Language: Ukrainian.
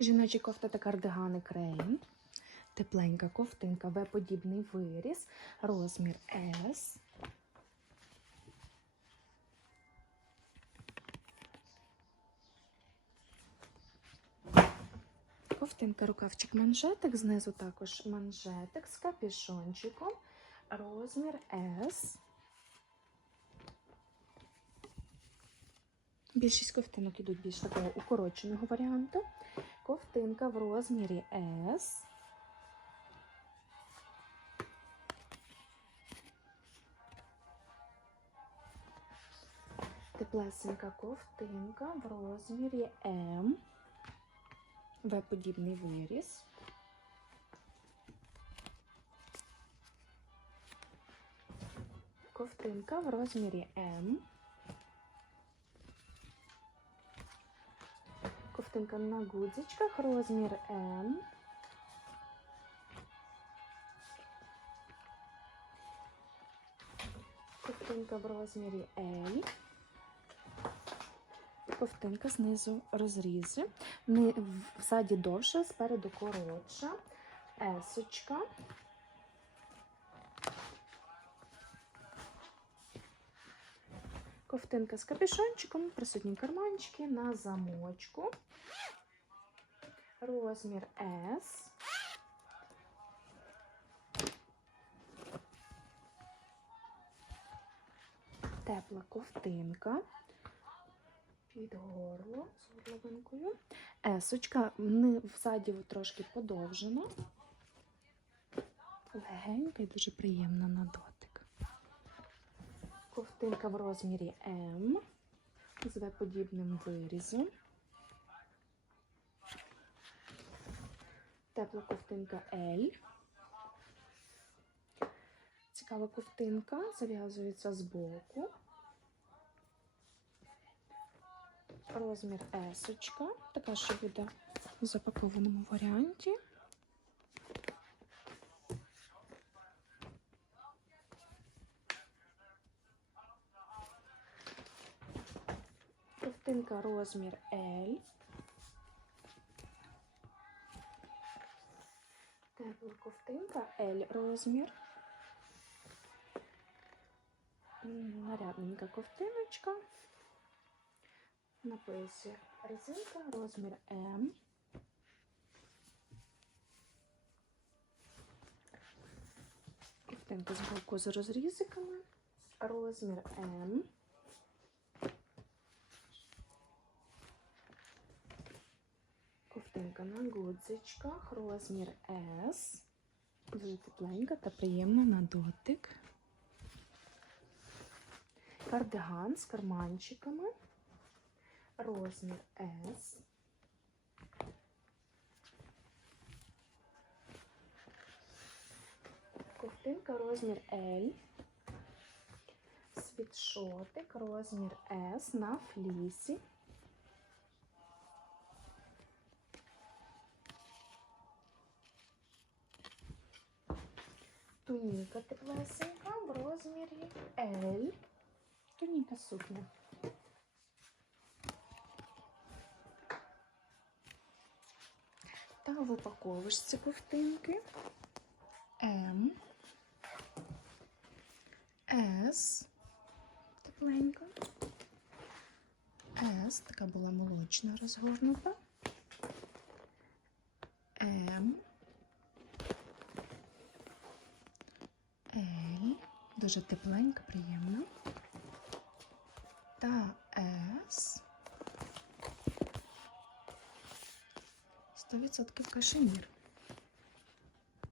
Жіночі кофта та кардигани крейн. Тепленька ковтинка, В-подібний виріс, розмір S. Ковтинка, рукавчик, манжетик, знизу також манжетик з капюшончиком, розмір S. Більшість ковтинок ідуть більш такого укороченого варіанту. Ковтинка в розмірі S. Теплесенька ковтинка в розмірі М. В-подібний виріс. Ковтинка в розмірі М. Ковтинка на гудзичках, розмір М. Ковтинка в розмірі L. Ковтинка знизу розрізи. В- Ззаді довша, спереду коротша. Есочка. Ковтинка з капюшончиком, присутні карманчики на замочку. Розмір S. Тепла ковтинка. Під горло з горловинкою. Есочка взаді трошки подовжена. Легенька і дуже приємна на дотик. Ковтинка в розмірі М з В-подібним вирізом. Тепла ковтинка L. Цікава ковтинка зав'язується з боку. Розмір есочка. Така, що буде в запакованому варіанті. Ковтинка розмір L. Тепла ковтинка L розмір. Нарядненька ковтиночка. На поясі резинка, розмір М. Ковтинка з боку з розрізиками. Розмір М. Ковтинка на гудзичках, розмір S. Дуже тепленька та приємна на дотик. Кардиган з карманчиками. Розмір S. Ковтинка розмір L. Світшотик розмір S на флісі. Туніка теплесенька в розмірі L. Туніка сукня. Та в упаковочці ковтинки. М, С, тепленька, С, така була молочна розгорнута, М, Л, дуже тепленько, приємно. та С. 100% кашемір.